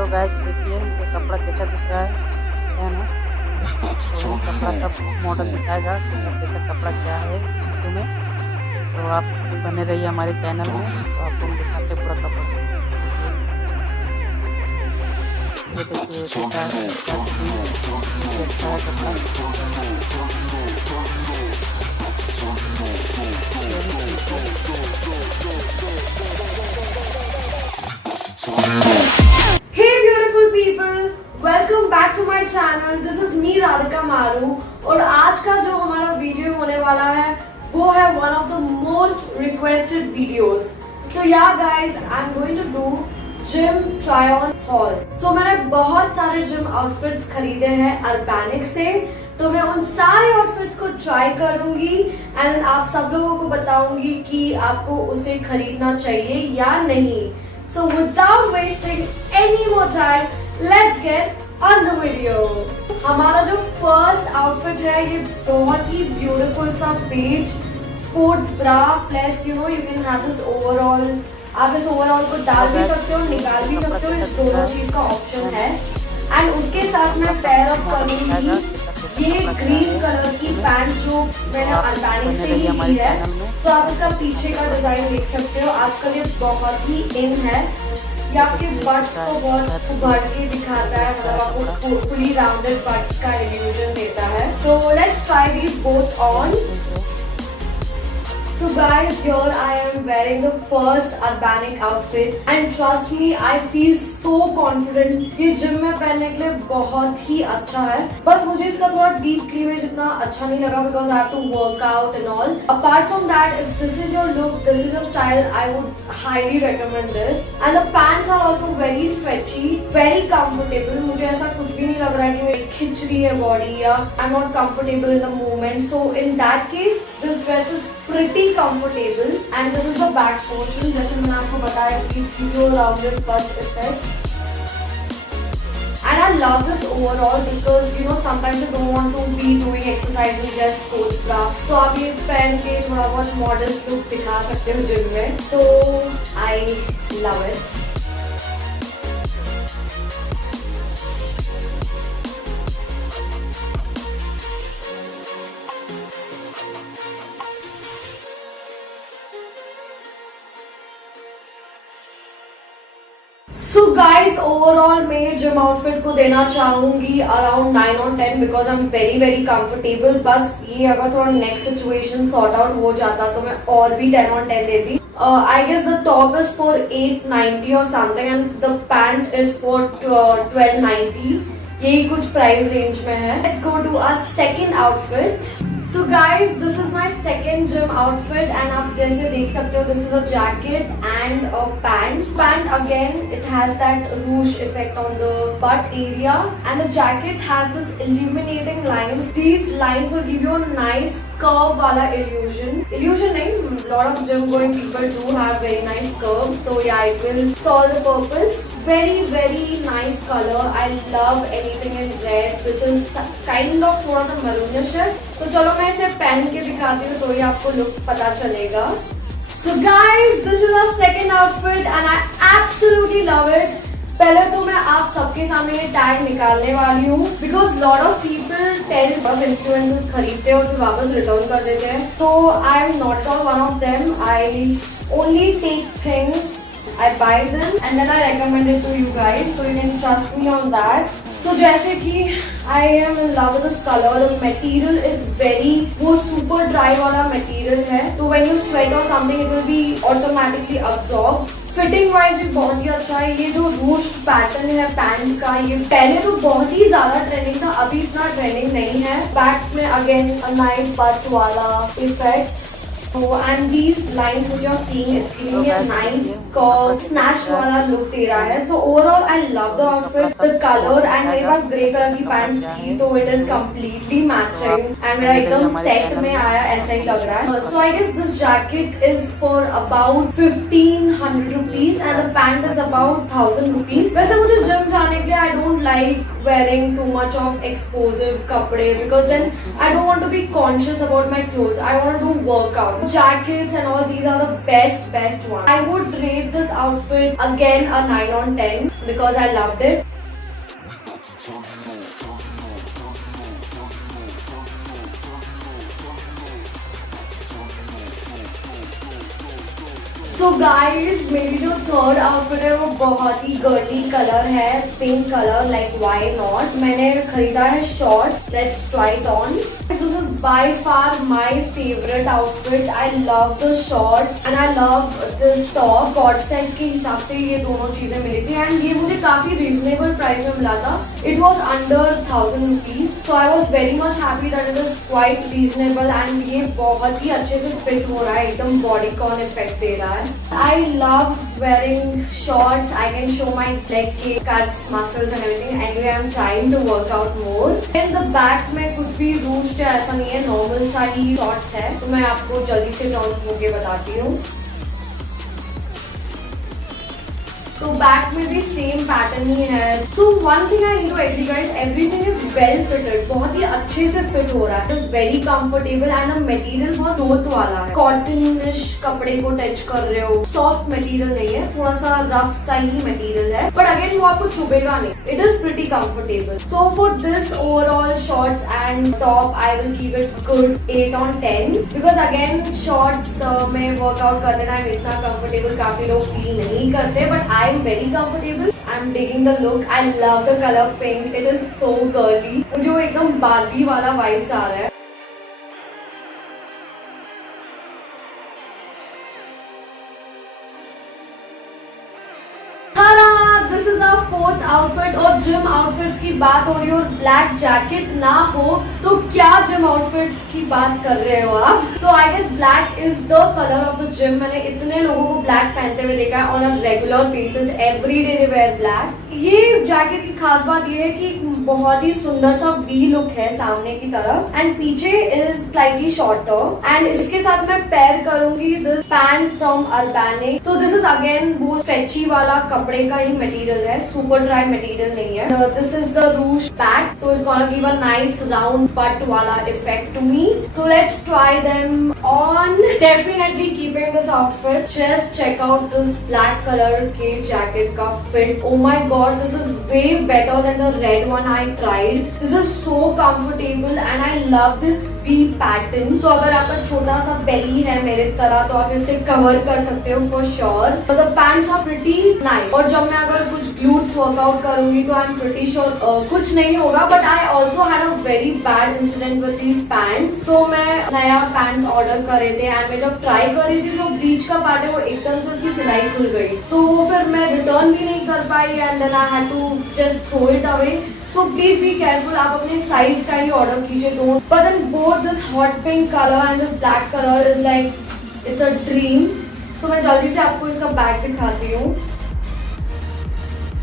चलो गाइस देखिए ये कपड़ा कैसा दिख रहा है ना। तो कपड़ा का मॉडल दिखाएगा कि कैसा कपड़ा क्या है इसमें। तो आप बने रहिए हमारे चैनल में, तो आपको हम दिखाते पूरा कपड़ा। ये देखिए कैसा है, अच्छा है कपड़ा। Hey beautiful people, welcome back to my channel. This is me Radhika Maru और आज का जो हमारा वीडियो होने वाला है वो है one of the most requested videos. So yeah guys, I'm going to do gym try on haul. So मैंने बहुत सारे gym outfits खरीदे हैं Urbanic से, तो मैं उन सारे outfits को try करूंगी and आप सब लोगों को बताऊंगी कि आपको उसे खरीदना चाहिए या नहीं. So without wasting any more time, let's get on the video. हमारा जो first outfit है ये बहुत ही beautiful सा beige sports bra plus you can have this overall. आप इस ओवरऑल को डाल भी सकते हो, निकाल भी सकते हो, इस दोनों चीज का ऑप्शन है. एंड उसके साथ मैं पेयर अप करूंगी ये ग्रीन कलर की पैंट जो मैंने अरबानिक से ही की है. तो आप इसका पीछे का डिजाइन देख सकते हो, आजकल ये बहुत ही इन है. ये आपके बट्स को बहुत उभर के दिखाता है, मतलब आपको फुली राउंडेड बट्स का इल्यूजन देता है. तो let's try these both on. So guys, here I am wearing the first Urbanic outfit and trust me, I feel so confident. ये जिम में पहनने के लिए बहुत ही अच्छा है. बस मुझे इसका थोड़ा deep cleavage इतना अच्छा नहीं लगा because I have to work out and all. Apart from that, if this is your look, this is your style, I would highly recommend it. And the pants are also very stretchy, very comfortable. मुझे ऐसा कुछ भी नहीं लग रहा है कि मेरी खिंच रही है body या I'm not comfortable in the movement. So in that case, this dress is pretty comfortable and this is the back portion. जैसे मैंने आपको बताया कि जो rounded butt effect. And I love this overall because sometimes you don't want to be doing exercise in just sports bra. So आप ये पहन के थोड़ा बहुत modest look दिखा सकते हो जिम में. So I love it. So guys, overall मैं ये जिम आउटफिट को देना चाहूंगी अराउंड 9 और 10 because I am very very comfortable. बस ये अगर थोड़ा नेक्स्ट सिचुएशन सॉर्ट आउट हो जाता तो मैं और भी 10 और 10 देती. I guess the top is for 890 or something and the pant is for 1290. यही कुछ प्राइस रेंज में है. Let's go to our second outfit. So guys, this is my second gym outfit and आप जैसे देख सकते हो this is a jacket and a pant. Pant again it has that ruche effect on the butt area and the jacket has this illuminating lines. These lines will give you a nice curve वाला illusion. Illusion नहीं, lot of gym going people do have very nice curves. So yeah, it will solve the purpose. Very very nice color. I love anything in red. This is kind of थोड़ा सा maroonish है. तो चलो मैं इसे पहन के दिखाती हूँ तो ही आपको लुक पता चलेगा. So guys, this is our second outfit and I absolutely love it. पहले तो मैं आप सबके सामने ये टैग निकालने वाली हूँ because lot of people tell of influencers खरीदते हैं और फिर वापस रिटर्न कर देते हैं. तो I am not one of them. I only take things, I buy them and then I recommend it to you guys, so you can trust me on that. तो जैसे कि I am in love with this color. The material is वो super dry वाला material है, तो when you sweat or something it will be automatically absorbed. Fitting wise भी बहुत ही अच्छा है. ये जो रूस्ट पैटर्न है पैंट का, ये पहले तो बहुत ही ज्यादा ट्रेंडिंग था, अभी इतना ट्रेंडिंग नहीं है. बैक में अगेन नाइट बट वाला effect. And these lines which you are seeing, it's giving me a nice curve, snatch वाला look दे रहा है. So overall I love the outfit, the color and मेरे पास grey color की pants थी तो it is completely matching and मेरा एकदम set में आया ऐसा ही लग रहा है. So I guess this jacket is for about 1500 rupees and the pant is about 1000 rupees. वैसे मुझे gym जाने के लिए I don't like wearing too much of explosive कपड़े because then I don't want to be conscious about my clothes. I want to do workout. Jackets and all these are the best ones. I would rate this outfit again a 9 on 10 because I loved it. So guys, मेरी जो third outfit है वो बहुत ही girly colour है, pink colour, like why not. मैंने खरीदा है shorts, let's try it on. This is by far my favorite outfit. I love the shorts and I love this top. Cot set के हिसाब से ये दोनों चीजें मिली थी and ये मुझे काफी reasonable price में मिला था। It was under 1000 rupees. So I was very much happy that it is quite reasonable and ये बहुत ही अच्छे से fit हो रहा है, एकदम bodycon effect दे रहा है। I love wearing shorts. I can show my leg cuts, muscles and everything. Anyway, I'm trying to work out more. In the back में कुछ भी ruched ऐसा नहीं है, नॉर्मल सा ही शॉर्ट्स है। तो मैं आपको जल्दी से टर्न होके बताती हूँ। तो बैक में भी सेम पैटर्न ही है। So one thing I need to agree guys, everything is well fitted, बहुत ही अच्छे से फिट हो रहा है। It is very comfortable and the material बहुत ग्रोथ वाला है। कॉटनिश कपड़े को टच कर रहे हो, सॉफ्ट मटेरियल नहीं है, थोड़ा सा रफ सा ही मटेरियल है, बट अगेन वो आपको चुभेगा नहीं। It is pretty comfortable. So for this overall shorts and top I will give it good 8 on 10 बिकॉज अगेन शॉर्ट्स में वर्कआउट करते टाइम इतना कंफर्टेबल काफी लोग फील नहीं करते, but I I'm very comfortable. I'm digging the look. I love the color pink. It is so girly. मुझे वो एकदम बार्बी वाला vibes आ रहा है। This is our fourth outfit और जिम आउटफिट्स की बात हो रही है और ब्लैक जैकेट ना हो तो क्या जिम आउटफिट्स की बात कर रहे हो आप? So I guess black is the colour of the gym. मैंने इतने लोगों को ब्लैक पहनते हुए देखा है on a regular basis, every day they wear black. ये जैकेट की खास बात ये है कि बहुत ही सुंदर सा वी लुक है सामने की तरफ एंड पीछे इज स्लाइटली शॉर्टर एंड इसके साथ मैं पेयर करूंगी this pant from Urbanic. So this is again वो स्ट्रेची वाला कपड़े का ही मटेरियल है, सुपर ड्राई मटेरियल नहीं है। This is the ruche back, so it's gonna give a nice round butt वाला effect to me. So let's try them on. Definitely keeping this outfit, just check out this black colour के jacket का fit. Oh my god, this is way better than the red one I tried. This is so comfortable and I love this V pattern. तो अगर आपका छोटा सा belly है मेरे तरह तो आप इसे कवर कर सकते हो for sure. So the pants are pretty nice. और जब मैं अगर कुछ glutes workout करूंगी तो I'm pretty sure कुछ नहीं होगा. But I also had a very bad incident with these pants. So मैं नया pants order कर रहे थे and मैं जब try कर रही थी तो बीच का पार्ट है वो एकदम से उसकी सिलाई खुल गई, तो वो फिर मैं रिटर्न भी नहीं कर पाई and then I had to just throw it away. So please be careful, आप अपने साइज का ही ऑर्डर कीजिए, don't. But then both this hot pink color and this black color is like it's a dream. So मैं जल्दी से आपको इसका बैग दिखाती हूँ।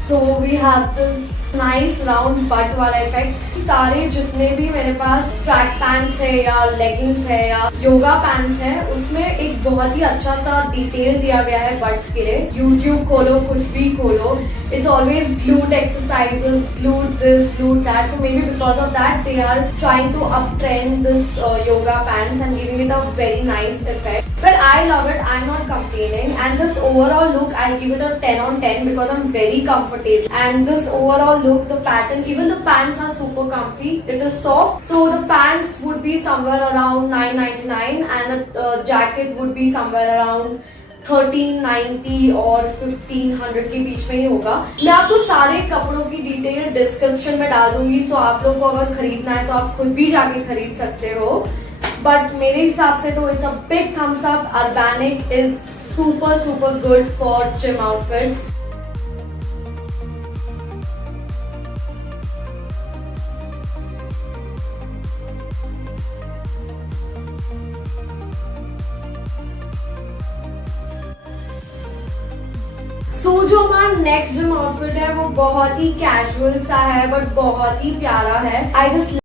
So we have this nice round butt वाला इफेक्ट। सारे जितने भी मेरे पास ट्रैक पैंट्स है या लेगिंग्स है या योगा पैंट्स है उसमें एक बहुत ही अच्छा सा डिटेल दिया गया है बट्स के लिए। यूट्यूब खोलो, कुछ भी खोलो, it's always glute exercises, glute this, glute that. So maybe because of that they are trying to uptrend this yoga pants and giving it a very nice effect. Well, I love it, I'm not complaining, and this overall look I'll give it a 10 on 10 because I'm very comfortable, and this overall look, the pattern, even the pants are super comfy. It is soft, so the pants would be somewhere around 999 and the jacket would be somewhere around 1390 और 1500 के बीच में ही होगा। मैं आपको सारे कपड़ों की detail description में डाल दूंगी, सो आप लोग को अगर खरीदना है तो आप खुद भी जाके खरीद सकते हो। बट मेरे हिसाब से तो it's a big thumbs up. Urbanic is super super good for gym outfits. So जो हमारा नेक्स्ट जिम आउटफिट है वो बहुत ही कैजुअल सा है बट बहुत ही प्यारा है। I just